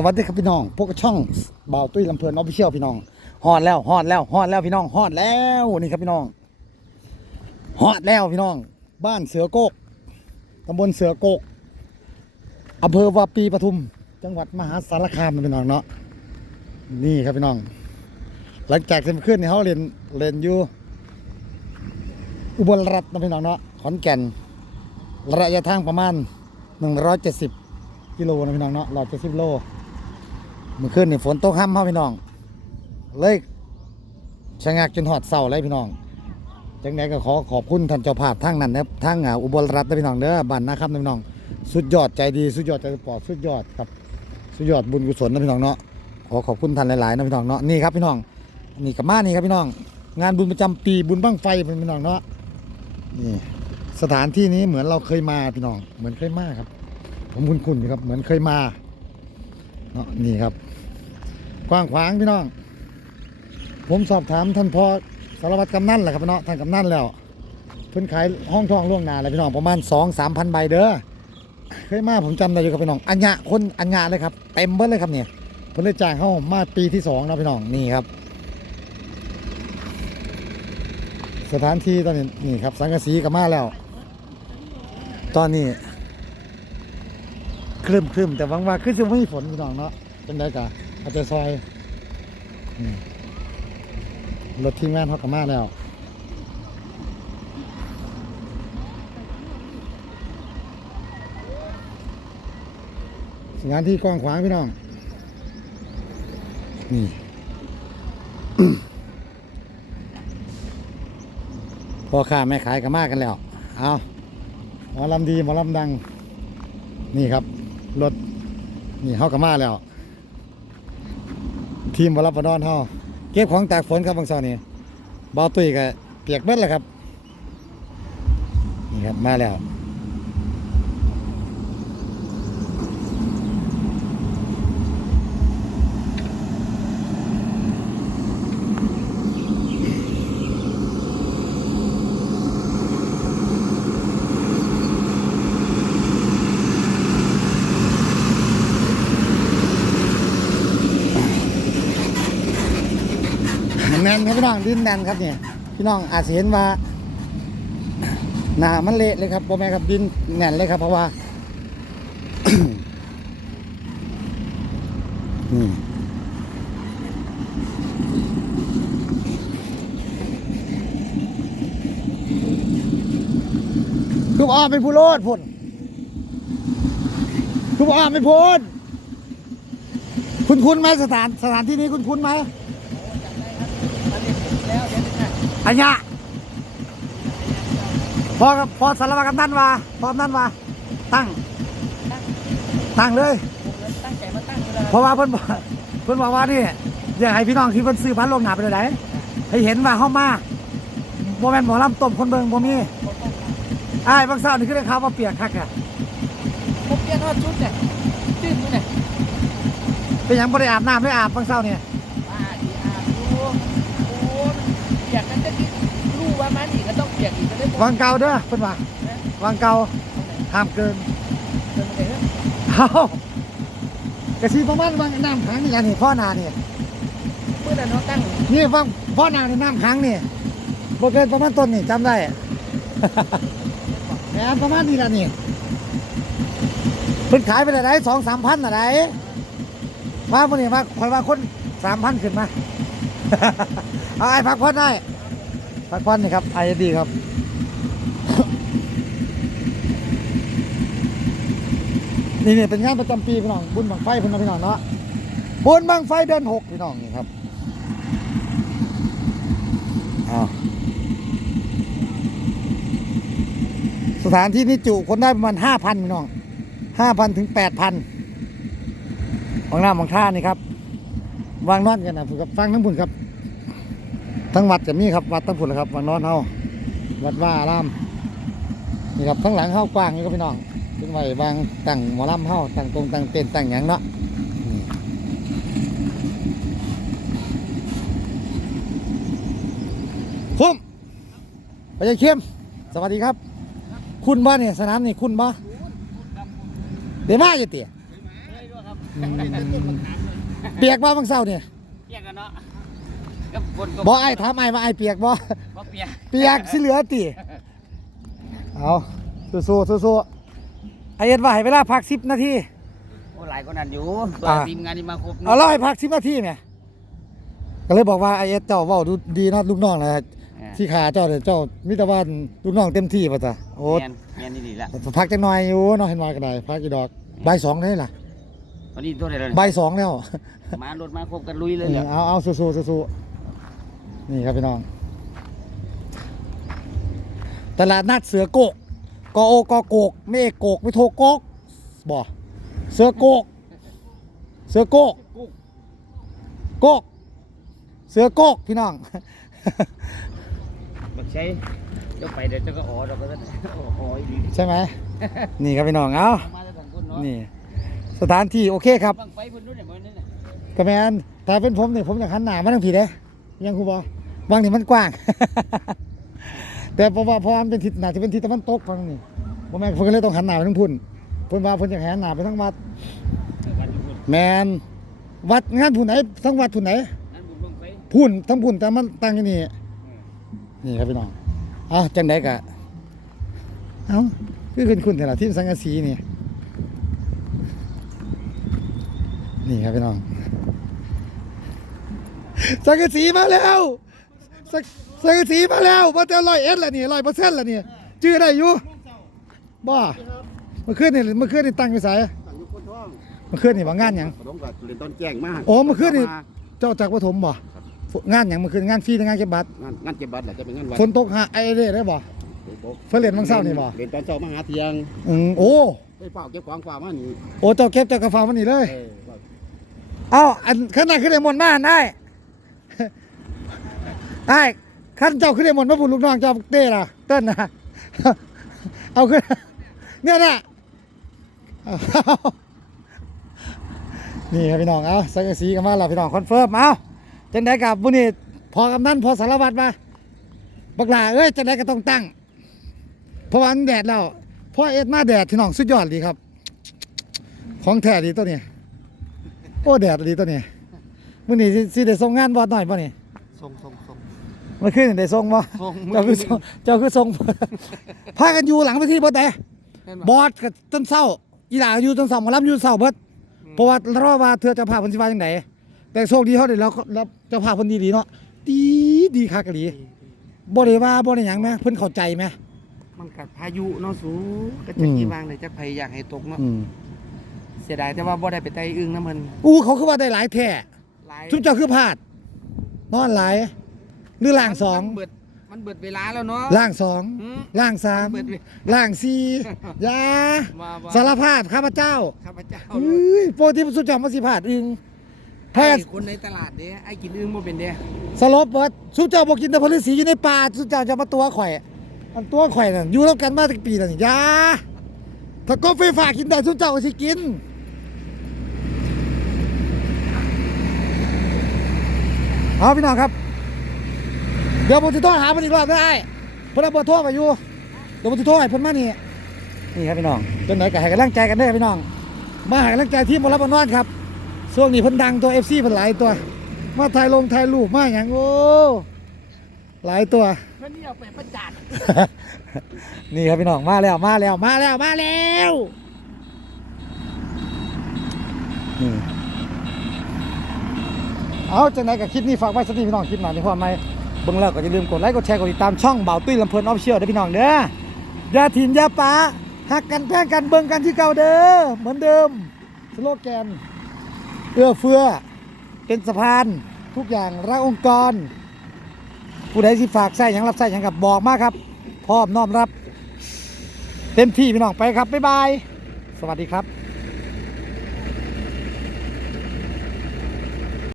สวัสดีครับพี่น้อง พวกช่องบ่าวตุ้ยลำเพลินออฟฟิเชียลพี่น้องฮอดแล้วฮอดแล้วฮอดแล้วพี่น้องฮอดแล้วนี่ครับพี่น้องฮอดแล้วพี่น้อง บ้านเสือโกกตำบลเสือโกกอำเภอวาปีปทุม จังหวัดมหาสารคามนะพี่น้องเนาะนี่ครับพี่น้อง หลังจากเต็มขึ้นเนี่ยเขาเรียนเรียนอยู่อุบลรัตน์นะพี่น้องเนาะขอนแก่นระยะทางประมาณ 170กิโลนะพี่น้องเนาะร้อยเจ็ดสิบโล มื่อคืนนี่ฝนตกห้ำเฮาพี่น้อง เลยชะงักจนหอดเศร้าเลยพี่น้องจังไดก็ขอขอบคุณท่านเจ้าภาพทั้งนั้นนะครับทั้งอุบลรัตนะพี่น้องเด้อบ้านนะครับนะพี่น้อง สุดยอดใจดีสุดยอดใจสปอร์ตสุดยอดครับ สุดยอดบุญกุศลนะพี่น้องเนาะขอขอบคุณท่านหลายๆนะพี่น้องเนาะนี่ครับพี่น้องนี่กับมานี่ครับพี่น้อง งานบุญประจำปีบุญบั้งไฟพี่น้องเนาะนี่สถานที่นี้เหมือนเราเคยมาพี่น้อง เหมือนเคยมาครับ ผมคุ้นๆอยู่ครับเหมือนเคยมา เนาะนี่ครับกว้างขวางพี่น้อง ผมสอบถามท่านพอสารวัตรกำนันแหละครับพี่น้องท่านกำนันแล้ว เพิ่นขายห้องทองล่วงหน้าเลยพี่น้องประมาณสองสามพันใบเด้อเคยมาผมจำได้อยู่ครับพี่น้องอัญญะคนอัญญะเลยครับเต็มเบิดเลยครับเนี่ยเพิ่นเลยจ้างเข้ามาปีที่สองนะพี่น้องนี่ครับ สถานที่ตอนนี้นี่ครับสังกะสีก็มาแล้ว ตอนนี้ ครึมครึมแต่หวังว่าคือจะไม่มีฝนพี่น้องเนาะเป็นไดกะอาจจะซอยรถทีมงานเขากลับมาแล้วงานที่กว้างขวางพี่น้อง นี่พ่อค้าแม่ขายก็มากันแล้ว เอาหมอลำดีหมอลำดัง นี่ครับ รถนี่เฮาก็มาแล้ว ทีมบรับประดอนเฮาเก็บของตากฝนครับบางซอนี่เบาตุ้ยก็เปียกเบิดแล้วครับ นี่ครับมาแล้ว แน่นครับพี่น้องดินแน่นครับเนี่ยพี่น้องอาจจะเห็นว่าหนามันเละเลยครับพ่อแม่ครับดินแน่นเลยครับ เพราะว่านี่คืออ้อมเป็นผู้โลดพุ่นคืออ้อมเป็นพูดคุณคุณไหมสถานสถานที่นี้คุณคุณไหม อันเนี้ยพอกับพอสารวัตรกำนันว่าพร้อมนั่นว่าตั้ง ตั้งเลย ตั้งใจมาตั้งอยู่แล้วเพราะว่าเพิ่นบอกเพิ่นบอกว่านี่อยากให้พี่น้องที่เพิ่นซื้อพัดลมหนาไปเลยไหนให้เห็นว่าเฮามาบ่แม่นหมอลำต้มคนเบิ่งบ่มีอ้ายบางเช้านี่คือได้ข่าวว่าเปียกคักอะผมเปลี่ยนทอดชุดเนี่ยจืดอยู่เนี่ยเป็นหยังบ่ได้อาบน้ำได้อาบบางเช้านี่อ่าดีอาบดูโอ้มันเปียกกันจะกินรู้ว่ามันอีกก็ต้องเปียกอีกก็ได้ วางเก่าเด้อเพิ่นว่านะวางเก่าห้ามเกินเดินไปเถอะเอ้ากะสิประมาณวางน้ำขังนี่ล่ะนี่พ่อนานี่เมื่อนั้นเขาตั้งนี่ฟังพ่อนาในน้ำค้างนี่บ่เกินประมาณต้นนี่จำได้แหมประมาณนี้ละนี่เพิ่นขายไปได้สองสามพันอะไรว่าพวกนี้ว่าคอยว่าคนสามพันขึ้นมา เอาไอ้พักผ่อนได้พักผ่อนนี่ครับไอ้ดีครับ นี่เนี่ยเป็นงานประจำปีพี่น้องบุญบังไฟพี่น้องพี่น้องเนาะบุญบังไฟเดือนหกพี่น้องนี่ครับอ้าวสถานที่นี้จุคนได้ประมาณห้าพันพี่น้องห้าพันถึงแปดพันวางหน้าวางท่านี่ครับ วางนอนกันนะผมกับฟังทั้งผุนครับ ทั้งวัดจะมีครับวัดทั้งผุนครับวางนอนเฮาวัดว่าอารามนี่ครับทั้งหลังเฮากว้างนี่ครับพี่น้อง ว้วางตั้งหมอลำเฮาตั้งตรงตั้งเต็นท์ตั้งหยังเนาะนี่คุ้มไปยังเข้มสวัสดีครับ คุณบ้าเนี่ยสนามนี่คุณบ้าเดี๋ยวมาจะเตี๋ยอืมเปียกบ่บางเช้าเนี่ยเปียกกันเนาะก็ฝนก็บ่ไอ้ถามไอ้ว่าไอ้เปียกบ่บ่เปียกเปียกสิเหลือติเอาสู้ๆสู้ๆ ไอ้เอ็ดว่าให้เวลาพัก10นาทีโอ้หลายคนนั้นอยู่อ่าทีมงานนี่มาครบเอาเล่าให้พัก10นาทีแหมก็เลยบอกว่าไอ้เอ็ดเจ้าเว้าดูดีเนาะลูกน้องนะที่ขาเจ้าเนี่ยเจ้ามีแต่ว่าลูกน้องเต็มที่ป่ะจ้ะโอ้แมนแมนนี่ดีละพักจังหน่อยอยู่เนาะเห็นว่าก็ได้พักกี่ดอกบ่ายสองได้ล่ะวันนี้ตัวไหนเลยบ่ายสองแล้ว มารถมาครบกันลุยเลยเอเหรออเอาเอาสู้ๆสู้ๆนี่ครับพี่น้อง ตลาดนัดเสือโกก กโอกอโกกไม่เอกโกกไม่โทโกกบ่เสือโกก เสือโกกโกก เสือโกกพี่น้องบักใช้เจ้าไปเดี๋ยวเจ้าก็อ๋อดอกก็ได้อ๋ออีดีใช่ไหมนี่ครับพี่น้องเอามาจากทางคุณเนาะนี่ สถานที่โอเคครับบังไฟพุ่นนู้นเนี่ยมันนั่นน่ะกระแมนแต่เป็นผมเนี่ยผมอยากหันหน้ามาทางผีเด้ยังครูบอวางนี่มันกว้าง แต่เพราะว่าเพราะมันเป็นทิศหน้าจะเป็นทิศตะวันตกฟังนี่บ่แม่นเพิ่นก็เลยต้องหันหน้าไปทางพุ่นเพิ่นว่าเพิ่นอยากให้หันหน้าไปทางวัด แมนวัดงานพุ่นไหนทั้งวัดพุ่นไหนนั่นบุญบังไฟพุ่นทั้งพุ่นแต่มันตั้งอยู่นี่นี่ครับพี่น้องอะจังไดกะเอ้าคือคุณคุณแต่ละทีมสังกะสีนี่นี่ครับพี่น้องสังกะสีมาแล้วสักะสีมาแล้วมาแต่ร้อยเอ็ดละนี่ร้อยเปอร์เซ็นต์ละนี่จื้อได้อยู่บ่เมื่อคืนนี่เมื่อคืนนี่ตั้งอยู่ไสสั่งยุคนท้องเมื่อคืนนี่ว่างานหยังขนมกับเรียนตอนแจ้งมากโอ้เมื่อคืนนี่เจ้าจากปฐมบ่งานหยังเมื่อคืนงานฟรีหรืองานเก็บบัตรงานงานเก็บบัตรแหละจะเป็นงานวัฝนตกหาไอ้เด้ได้บ่เพิ่นเล่นบางเช้านี่บ่เรียนตอนเช้ามาหาเที่ยงอืมโอ้ไปเฝ้าเก็บของฝากมานี่โอ้เจ้าเก็บเจ้ากระเป๋ามันนี่เลยเออว่าเอ้าอันขนาดขึ้นได้หมดมาได้ได้ ขั้นเจ้าขึ้นได้หมดมาบุญลูกน้องเจ้าเต้ล่ะเต้นนะเอาขึ้นเนี่ยนะเอานี่ครับพี่น้องเอาสังกะสีกันมาแล้วพี่น้องคอนเฟิร์มเอาจังไดกับบุนี่พอกำนันพอสารวัตรมาบักลาเอ้ยจังไดก็ต้องตั้งเพราะว่ามันแดดแล้วพอเอ็ดมาแดดพี่น้องสุดยอดดีครับ ของแท้ดีตัวนี้โอ้แดดดีตัวนี้มื้อนี้สิสิได้ส่งงานบ่หน่อยบ่ะนี่ส่งส่ง มื่อคืนนี่ได้ส่งบ่ส่งเจ้าคือส่งเจ้าคือส่งพากันอยู่หลังเวทีบ่แต่บอสก็จนเศร้าอีหลาก็อยู่จนเศร้าหมอลำอยู่เศร้าเบิดเพราะว่ารอว่าเธอเจะพาพเพิ่นสิว่าจังไดแต่โชคดีเฮาได้แล้วแล้วเจ้าภาพเพิ่นดีๆเนาะดีดีคักกะหลีบ่ได้ว่าบ่ได้หยังแม่เพิ่นเข้าใจแม่ มันกัดพายุเนาะสูก็อืจะมกี่วางเลยจักไผอยากให้ตกเนาะอืมเสียดายแต่ว่าบ่ได้ไปไต่อึ้งน้ำมันอู้เขาคือว่าได้หลายแท้ หลาย ทุกเจ้าคือพลาด นอนหลาย หรือล่างสองมันเบิดมันเบิดเวลาแล้วเนาะ ล่างสองอืมล่างสามเบิดเวล่างสี่อยามาว่า สารภาพข้าพเจ้าข้าพเจ้าเอ้ยโปรที่สุดจอมมาสิพลาดอึงแพ้ไอ้คนในตลาดเด้ไอ้กินอึ้งบ่เป็นเด้สลบเบิดสุดเจ้าบอกกินแต่พลฤาษีอยู่ในป่าสุดเจ้าจะมาตัวข่อยอันตัวข่อยน่ะอยู่แล้วกันมาตั้งปีแล้วนี่อยาถ้าก็ไฟฟ้ากินได้สุดเจ้าก็สิกิน เอาพี่น้องครับ เดี๋ยวผมจะโทรหาเพิ่นอีกรอบได้เพิ่นเอาเบอร์โทรมาอยู่ เดี๋ยวผมจะโทรให้เพิ่นมานี่ นี่ครับพี่น้องจนไหนก็ให้กำลังใจกันเด้อพี่น้อง มาให้กำลังใจทีมบอลรับบอลนอนครับ ช่วงนี้เพิ่นดังตัว FC เพิ่นหลายตัว มาถ่ายลงถ่ายรูปมาอย่างโอ้ หลายตัว เพิ่นนี่เอาไปประจานนี่ครับพี่น้องมาแล้วมาแล้วมาแล้วมาแล้วนี่เอาจังไหนกับคลิปนี้ฝากไว้สักนิดพี่น้องคลิปหน่อยนี่พ่อไหมเบิ่งแล้วก็อย่าลืมกดไลค์กดแชร์กดติดตามช่องเบาตุ้ยลำเพลินออฟเชียลด้วยพี่น้องเด้อย่าถิ่มอย่าป้าหักกันแพงกันเบิ่งกันที่เก่าเด้อเหมือนเดิมสโลแกนเอื้อเฟื้อเป็นสะพานทุกอย่างรักองค์กร ผู้ใดที่ฝากใส่ยังรับใส่ยังกับบอกมาครับ พร้อมน้อมรับ เต็มที่พี่น้องไปครับบ๊ายบาย สวัสดีครับ